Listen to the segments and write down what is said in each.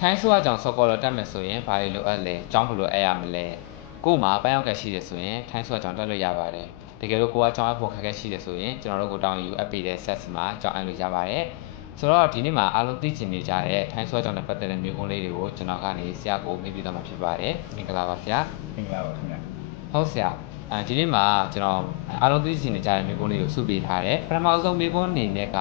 ထိုင်းဆိုအကြောင်းစောကောတော့တက်မယ်ဆိုရင်ဘာတွေလိုအပ်လဲအကြောင်းဘယ်လိုအဲ့ရမလဲကို့မှာပန်းရောက်ကရှိတယ်ဆိုရင်ထိုင်းဆိုအကြောင်းတက်လို့ရပါတယ်တကယ်လို့ကိုကအကြောင်းအဖို့ခက်ခဲရှိတယ်ဆိုရင်ကျွန်တော်တို့ကိုတောင်းယူအပ်ပေးတဲ့ set မှာအကြောင်းအပ်လို့ရပါတယ်ဆိုတော့ဒီနေ့မှာအားလုံးသိချင်နေကြတဲ့ထိုင်းဆိုအကြောင်းနဲ့ပတ်သက်တဲ့မျိုးကုန်းလေးတွေကိုကျွန်တော်ကနေဆရာကိုမေးပြတော့မှာဖြစ်ပါတယ်မင်္ဂလာပါဆရာမင်္ဂလာပါခင်ဗျာဟုတ်ဆရာဒီနေ့မှာကျွန်တော်အားလုံးသိချင်နေကြတဲ့မျိုးကုန်းလေးကိုစုပေးထားတယ်ပထမဆုံးမျိုးကုန်းအနေနဲ့က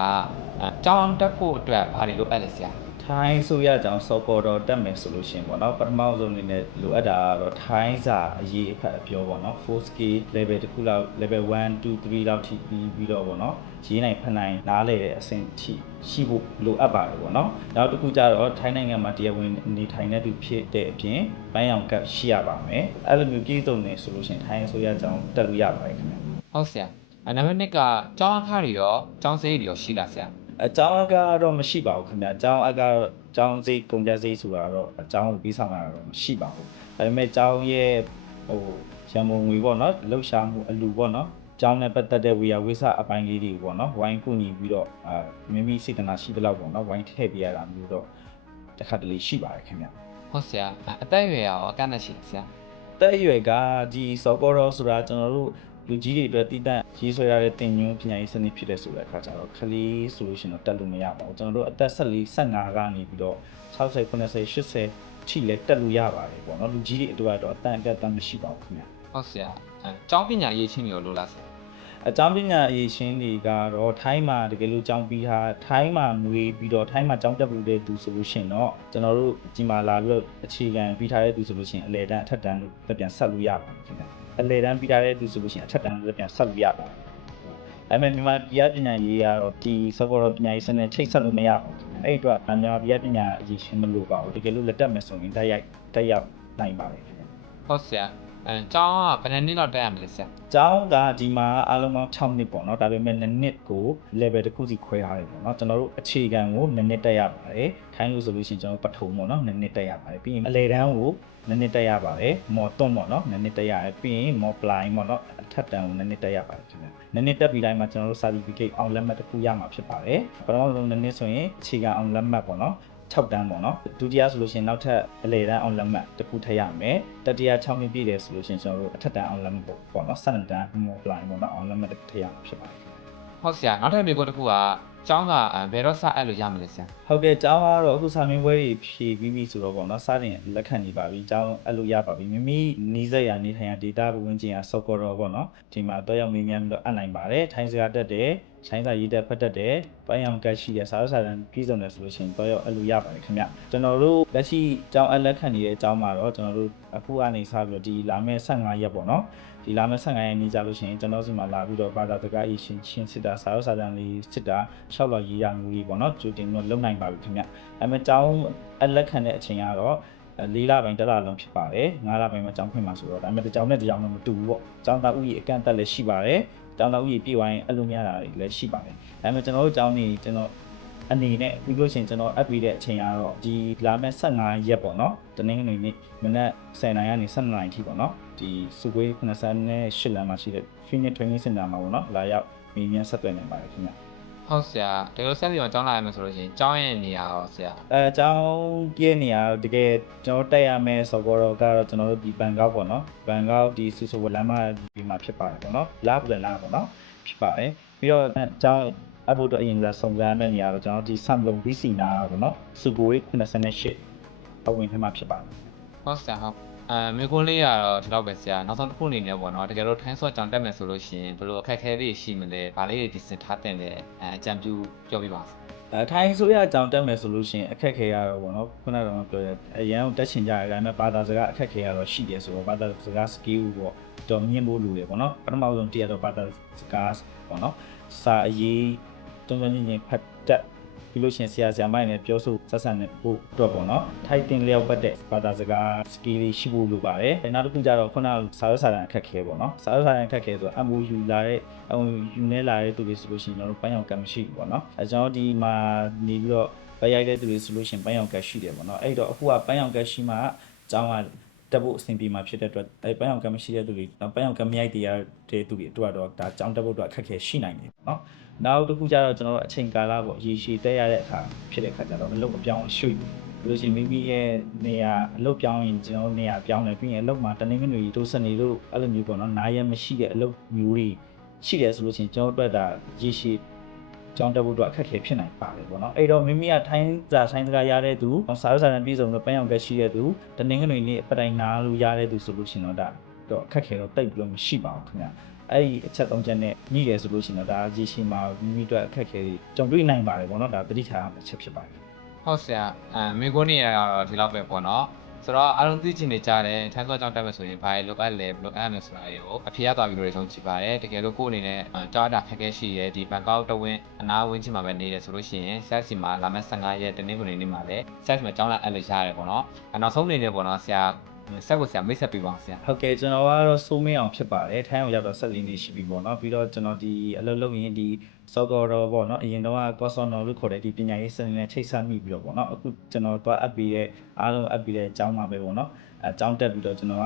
အကြောင်းတက်ဖို့အတွက်ဘာတွေလိုအပ်လဲဆရာထိုင်းဆိုရကြောင်စောကောတော့တက်မယ်ဆိုလို့ရှိရင်ပေါ့နော်ပထမဆုံးအနေနဲ့လိုအပ်တာကတော့ထိုင်းစာအရေးအခက်အပြောပေါ့နော် 4K level တစ်ခုလောက် level 1 2 3လောက်ထိပြီးတော့ပေါ့နော်ရေးနိုင်ဖတ်နိုင်နားလည်တဲ့အဆင့်ထိရှိဖို့လိုအပ်ပါတယ်ပေါ့နော်နောက်တစ်ခုကျတော့ထိုင်းနိုင်ငံမှာတရားဝင်နေထိုင်တဲ့သူဖြစ်တဲ့အပြင်ဘန်းရောင်ကတ်ရှိရပါမယ်အဲ့လိုမျိုးပြည်စုံနေဆိုလို့ရှိရင်ထိုင်းဆိုရကြောင်တက်လို့ရပါတယ်ခင်ဗျာဟုတ်ဆရာနံပါတ်1ကကျောင်းအခါတွေရောကျောင်းစရိတ်တွေရောရှိလားဆရာအကြောင်းကတော့မရှိပါဘူးခင်ဗျာအကြောင်းကတော့အကြောင်းစိတ်ကုန်ကြစိတ်ဆိုတာတော့အကြောင်းကိုပြီးဆောင်တာတော့မရှိပါဘူးဒါပေမဲ့အကြောင်းရဲ့ရံပုံငွေပေါ့နော်လှုပ်ရှားမှုအလူပေါ့နော်အကြောင်းနဲ့ပတ်သက်တဲ့ဝေယဝိဆအပိုင်းလေးတွေပေါ့နော်ဝိုင်းကူညီပြီးတော့မိမိစေတနာရှိတဲ့လောက်ပေါ့နော်ဝိုင်းထည့်ပေးရတာမျိုးတော့တစ်ခါတလေရှိပါတယ်ခင်ဗျာဟုတ်ဆရာအသက်အရွယ်ရောအကန့်အသတ်ရှိဆရာတက်အရွယ်ကဒီစောကောရောဆိုတာကျွန်တော်တို့လူကြီးတွေအတွက်တည်တံ့ရေးဆွဲရတဲ့တင်ညွှန်းပညာရေးစနစ်ဖြစ်တဲ့ဆိုတဲ့အခါကျတော့ကလေးဆိုလို့ရှိရင်တော့တက်လို့မရပါဘူးကျွန်တော်တို့အသက်14 15ကနေပြီးတော့60 90 80ထိလည်းတက်လို့ရပါတယ်ပေါ့နော်လူကြီးတွေအတွက်တော့အတန်တက်တမ်းမရှိပါဘူးခင်ဗျာဟုတ်ဆရာကျောင်းပညာရေးချင်းမျိုးလို့လားဆရာအကြောင်းပညာရေးရှင်းတွေကတော့ထိုင်းမှာတကယ်လို့ကျောင်းပြီးထားထိုင်းမှာငွေပြီးတော့ထိုင်းမှာကျောင်းတက်ဖို့တဲ့သူဆိုလို့ရှိရင်တော့ကျွန်တော်တို့ဒီမှာလာပြီးတော့အခြေခံပြီးထားတဲ့သူဆိုလို့ရှိရင်အလယ်တန်းအထက်တန်းလို့ပြန်ဆက်လို့ရပါတယ်ခင်ဗျာအလယ်တန်းပြီးထားတဲ့သူဆိုလို့ရှိရင်အထက်တန်းလို့ပြန်ဆက်လို့ရပါတယ်။အဲ့မဲ့မြန်မာပြည်ပညာရေးကတော့ဒီစောကောပညာရေးစနစ်ချိတ်ဆက်လို့မရဘူး။အဲ့အတွက်မြန်မာပြည်ပညာရေးရှင်းမလို့ပါဘူး။တကယ်လို့လက်တက်မယ်ဆိုရင်တက်ရောက်နိုင်ပါတယ်ခင်ဗျာ။ဟုတ်ဆရာကျောင်းကဘယ်နှစ်လောက်တက်ရမလဲဆရာကျောင်းကဒီမှာအားလုံးပေါင်း6နှစ်ပေါ့နော်ဒါပေမဲ့2နှစ်ကို level တစ်ခုစီခွဲထားတယ်ပေါ့နော်ကျွန်တော်တို့အခြေခံကို2နှစ်တက်ရပါတယ်ခိုင်းလို့ဆိုလို့ရှိရင်ကျွန်တော်ပထမပေါ့နော်2နှစ်တက်ရပါတယ်ပြီးရင်အလယ်တန်းကို2နှစ်တက်ရပါတယ်မော်တွန်းပေါ့နော်2နှစ်တက်ရတယ်ပြီးရင်မော်ပလိုင်းပေါ့နော်အထက်တန်းကို2နှစ်တက်ရပါတယ်ခင်ဗျ2နှစ်တက်ပြီးတိုင်းမှာကျွန်တော်တို့ certificate အောင်လက်မှတ်တစ်ခုရမှာဖြစ်ပါတယ်ပထမဆုံး2နှစ်ဆိုရင်အခြေခံအောင်လက်မှတ်ပေါ့နော်6တန်းပေါ့နော်ဒုတိယဆိုလို့ရှိရင်နောက်ထပ်အလယ်တန်းအောင်လက်မှတ်တစ်ခုထည့်ရမယ်တတိယ6နှစ်ပြည့်တယ်ဆိုလို့ရှိရင်ကျွန်တော်တို့အထက်တန်းအောင်လက်မှတ်ပေါ့နော်7တန်း more line ပေါ့နော်အောင်လက်မှတ်တစ်ခုထည့်ရမှာဖြစ်ပါတယ်ဟုတ်ဆရာနောက်ထပ်မျိုးတစ်ခုကကျောင်းကဘယ်တော့စအပ်လို့ရမလဲဆရာဟုတ်ကဲ့ကျောင်းကတော့အခုစာမင်းပွဲတွေဖြည့်ပြီးပြီဆိုတော့ပေါ့နော်စတင်လက်ခံနေပါပြီကျောင်းအပ်လို့ရပါပြီမိမိနီးစပ်ရာနေထိုင်ရာ data ဝင်ကျင်ရာ software တော့ပေါ့နော်ဒီမှာတော့ရောက်မြင်မြန်ပြီးတော့အပ်နိုင်ပါတယ်ထိုင်းစကားတက်တယ်ဆိုင်စာရေးတက်ဖတ်တတ်တယ်ပန်းရောင်ကတ်ရှိတယ်စာရွက်စာတမ်းပြည်စုံတယ်ဆိုလို့ရှိရင်တော့ရောက်အပ်လို့ရပါတယ်ခင်ဗျကျွန်တော်တို့လက်ရှိကျောင်းအပ်လက်ခံနေတဲ့အကျောင်းမှာတော့ကျွန်တော်တို့အခုကနေစပြီးတော့ဒီလာမယ့်15ရက်ပေါ့နော်ဒီလာမယ့်15ရက်နေ့ကြလို့ရှိရင်ကျွန်တော်စီမှာလာပြီးတော့ဘာသာစကားအရှင်စစ်တာစာရွက်စာတမ်းလေးစစ်တာရှောက်လောက်ရေးရမျိုးကြီးပေါ့နော်ကြိုတင်တော့လုပ်နိုင်ပါပြီခင်ဗျအဲမဲ့ကျောင်းအလက်ခံတဲ့အချိန်ကတော့4လပိုင်းတစ်လလုံးဖြစ်ပါတယ်5လပိုင်းမှာကျောင်းဖွင့်မှာဆိုတော့ဒါပေမဲ့တစ်ကျောင်းနဲ့တစ်ကျောင်းတော့မတူဘူးပေါ့ကျောင်းသားဥယျာဉ်အကန့်အသတ်လည်းရှိပါတယ်ကျောင်းသားဥယျာဉ်ပြည့်ဝရင်အဲ့လိုမရတာလည်းရှိပါတယ်ဒါပေမဲ့ကျွန်တော်တို့ကျောင်းနေကျွန်တော်အနေနဲ့ပြီးလို့ရှိရင်ကျွန်တော်အပ်ပြီးတဲ့အချိန်ကတော့ဒီလာမယ့်15ရက်ပေါ့နော်တနင်္ဂနွေနေ့မနက်10:00နာရီကနေ12:00နာရီထိပေါ့နော်ဒီစုကွေး98လမ်းမှာရှိတဲ့ Phoenix Training Center မှာပေါ့နော်လာရောက်မေးမြန်းဆက်သွယ်နိုင်ပါတယ်ခင်ဗျဟုတ်ဆရာတကယ်ဆက်ပြီးတော့ကျောင်းလာရမယ်ဆိုလို့ရှိရင်ကျောင်းရဲ့နေရာရောဆရာကျောင်းပြည့်နေရာတကယ်ကျွန်တော်တက်ရမယ်ဆိုတော့ကတော့ကျွန်တော်တို့ဒီဘန်ကောက်ပေါ့နော်ဘန်ကောက်ဒီဆူဆိုဝလမ်းမှာဒီမှာဖြစ်ပါတယ်ပေါ့နော်လာဘူးလားပေါ့နော်ဖြစ်ပါတယ်ပြီးတော့ကျောင်းအဖို့တော့အရင်ကစုံစမ်းတဲ့နေရာတော့ကျွန်တော်ဒီဆမ်လုံ BC နာပေါ့နော်စုကို98အဝင်ထဲမှာဖြစ်ပါတယ်ဟုတ်ဆရာဟုတ်မျိုးကုန်းလေးကတော့ဒီလောက်ပဲဆရာနောက်ဆုံးတစ်ခုအနေနဲ့ပေါ့နော်တကယ်လို့ထိုင်းဆော့ကြောင်တက်မယ်ဆိုလို့ရှိရင်ဘယ်လိုအခက်အခဲတွေရှိမလဲဗာလေးတွေဒီစင်ထားတင်တယ်အကြံပြုပြောပြပါဦးထိုင်းဆိုရကြောင်တက်မယ်ဆိုလို့ရှိရင်အခက်ခဲရတော့ပေါ့နော်ခုနကတော့ပြောတယ်အရန်တက်ချင်ကြတယ်ဒါပေမဲ့ဘာသာစကားအခက်ခဲရတော့ရှိတယ်ဆိုတော့ဘာသာစကား skill ပေါ့တော်မြင့်ဖို့လိုတယ်ပေါ့နော်ပထမဆုံးတရားတော့ဘာသာစကားပေါ့နော်စာအရေးတုံ့ပြန်ခြင်းဖတ်တတ်ပြီးလို့ရှိရင်ဆရာမတွေနဲ့ပြောဆိုဆက်ဆံနေဖို့အတွက်ပေါ့နော်ထိုက်တင်လျောက်ပတ်တဲ့ဘာသာစကား skill တွေရှိဖို့လိုပါတယ်နောက်တစ်ခုကျတော့ခုနစာရွက်စာတမ်းအခက်ခဲပေါ့နော်စာရွက်စာတမ်းအခက်ခဲဆို MOU လာတဲ့ MOU နဲ့လာတဲ့သူတွေဆိုလို့ရှိရင်ကျွန်တော်တို့ပန်းရောင်ကံမရှိဘူးပေါ့နော်ကျွန်တော်ဒီမှာနေပြီးတော့ပရိုက်တဲ့သူတွေဆိုလို့ရှိရင်ပန်းရောင်ကတ်ရှိတယ်ပေါ့နော်အဲ့တော့အခုကပန်းရောင်ကတ်ရှိမှအကြောင်းကတက်ဖို့အဆင်ပြေမှာဖြစ်တဲ့အတွက်ပန်းရောင်ကတ်မရှိတဲ့သူတွေပန်းရောင်ကတ်မရိုက်တရားတဲ့သူတွေအတွက်တော့ဒါကြောင်းတက်ဖို့အတွက်အခက်ခဲရှိနိုင်တယ်ပေါ့နော်နောက်တစ်ခုကျတော့ကျွန်တော်တို့အချိန်ကာလပေါ့ရေရှည်တက်ရတဲ့အခါဖြစ်တဲ့အခါကျတော့အလုပ်အပြောင်းရွှေ့ လို့ရှိရင်မိမိရဲ့နေရာအလုပ်ပြောင်းရင်ကျွန်တော်နေရာပြောင်းတယ်ပြီးရင်အလုပ်မှာတနင်္ဂနွေတိုးစနေတို့အဲ့လိုမျိုးပေါ့နော်နားရမရှိတဲ့အလုပ်မျိုးတွေရှိတယ်ဆိုလို့ရှိရင်ကျွန်တော်တို့ဒါရေရှည်ကျောင်းတက်ဖို့အတွက်အခက်အခဲဖြစ်နိုင်ပါတယ်ပေါ့နော်အဲ့တော့မိမိကထိုင်းစာဆိုင်းစကားရတဲ့သူစာရွက်စာတမ်းပြည်စုံလို့ပန်းရောင်ကက်ရှိတဲ့သူတနင်္ဂနွေနေ့ပတိုင်နာလို့ရတဲ့သူဆိုလို့ရှိရင်တော့ဒါတော့အခက်အခဲတော့တိတ်ပြီးတော့မရှိပါဘူးခင်ဗျာအဲ့ဒီအချက်၃ချက်နဲ့ညှိတယ်ဆိုလို့ရှိရင်တော့ဒါရေရှည်မှာမိမိတို့အခက်အခဲတွေကြုံတွေ့နိုင်ပါတယ်ပေါ့နော်ဒါသတိထားရမယ့်အချက်ဖြစ်ပါတယ်ဟုတ်ဆရာမိကုန်းနေရတော့ဒီလောက်ပဲပေါ့နော်ဆိုတော့အားလုံးသိချင်နေကြတယ်ထိုင်းသွားကြောင်းတက်မယ်ဆိုရင်ဘာလို့အဲ့လဲဘလို့အဲ့မယ်ဆိုတာတွေကိုအဖေရသွားပြီးလို့ဆုံးကြည့်ပါတယ်တကယ်လို့ကိုယ်အနေနဲ့ကြောင်းတာခက်ခဲရှိရဲ့ဒီဘန်ကောက်တဝင်းအနာဝင်းချင်းမှာပဲနေတယ်ဆိုလို့ရှိရင် set စီမှာလာမယ့်15ရက်တနင်္ဂနွေနေ့မှာလည်း set မှာကြောင်းလာအဲ့လိုရတယ်ပေါ့နော်နောက်ဆုံးအနေနဲ့ပေါ့နော်ဆရာဆက်ကိုဆရာမိတ်ဆက်ပေးပါအောင်ဆရာဟုတ်ကဲ့ကျွန်တော်ကတော့စိုးမင်းအောင်ဖြစ်ပါတယ်ထိုင်းအောင်ရောက်တော့14နှစ်ရှိပြီပေါ့နော်ပြီးတော့ကျွန်တော်ဒီအလုပ်လုပ်ရင်ဒီစောကောတော့ပေါ့နော်အရင်တော့ကော့ဆော်နော်လို့ခေါ်တဲ့ဒီပညာရေးစနစ်နဲ့ချိတ်ဆက်မိပြီးတော့ပေါ့နော်အခုကျွန်တော်တော့အပ်ပြီးတဲ့အားလုံးအပ်ပြီးတဲ့အကြောင်းပါပဲပေါ့နော်အကြောင်းတက်ပြီးတော့ကျွန်တော်က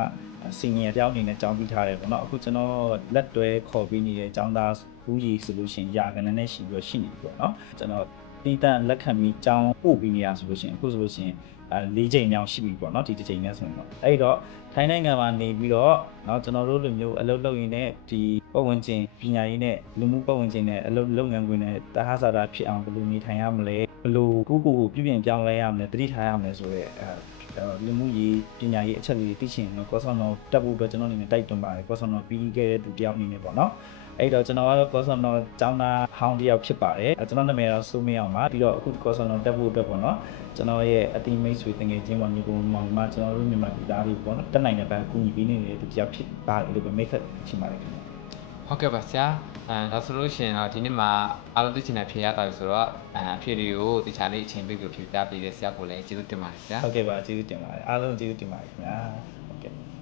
စီနီယာတယောက်အနေနဲ့ကြောင်းပြီးထားတယ်ပေါ့နော်အခုကျွန်တော်လက်တွဲခေါ်ပြီးနေတဲ့အကြောင်းသားဘူးကြီးဆိုလို့ရှိရင်ရာခဏနဲ့ရှိပြီးတော့ရှိနေပြီပေါ့နော်ကျွန်တော်တီးတန့်လက်ခံပြီးကြောင်းပို့ပြီးနေရဆိုလို့ရှိရင်အခုဆိုလို့ရှိရင်၄ချိန်မြောက်ရှိပြီပေါ့နော်ဒီတစ်ချိန်နဲ့ဆိုရင်တော့အဲ့တော့ထိုင်းနိုင်ငံမှာနေပြီးတော့เนาะကျွန်တော်တို့လိုမျိုးအလုပ်လုပ်ရင်းနဲ့ဒီပတ်ဝန်းကျင်ပညာရေးနဲ့လူမှုပတ်ဝန်းကျင်နဲ့အလုပ်လုပ်ငန်းခွင်နဲ့တဟဆာတာဖြစ်အောင်ဘယ်လိုနေထိုင်ရမလဲဘယ်လိုကိုပြုပြင်ပြောင်းလဲရမလဲတတိထားရမလဲဆိုတော့လူမှုရေးပညာရေးအချက်လေးသိချင်တော့ကောဆော့နော်တက်ဖို့အတွက်ကျွန်တော်အနေနဲ့တိုက်တွန်းပါတယ်ကောဆော့နော်ပြီးခဲ့တဲ့သူတယောက်အနေနဲ့ပေါ့နော်အဲ့တော့ကျွန်တော်ကတော့ကောဆော့နော်ကျောင်းသားဟောင်းတယောက်ဖြစ်ပါတယ်ကျွန်တော်နာမည်တော့စိုးမင်းအောင်ပါပြီးတော့အခုကောဆော့နော်တက်ဖို့အတွက်ပေါ့နော်ကျွန်တော်ရဲ့အတိမိတ်ဆွေတငယ်ချင်းပေါ့ညီကိုမောင်မကျွန်တော်တို့မြန်မာပြည်သားတွေပေါ့နော်တက်နိုင်တဲ့ဘက်ကူညီပေးနေတဲ့သူတယောက်ဖြစ်ပါတယ်လို့ပဲမိတ်ဆက်ချင်ပါတယ်ခင်ဗျာဟုတ်ကဲ့ပါဆရာဒါဆိုလို့ရှိရင်တော့ဒီနေ့မှာအားလုံးသိချင်တဲ့ဖြေရတာပြီဆိုတော့အဖြေတွေကိုတခြားလေးအချိန်ပေးပြီးဖြေပြပေးတဲ့ဆရာကိုလည်းကျေးဇူးတင်ပါတယ်ဆရာဟုတ်ကဲ့ပါကျေးဇူးတင်ပါတယ်အားလုံးကျေးဇူးတင်ပါတယ်ခင်ဗျာ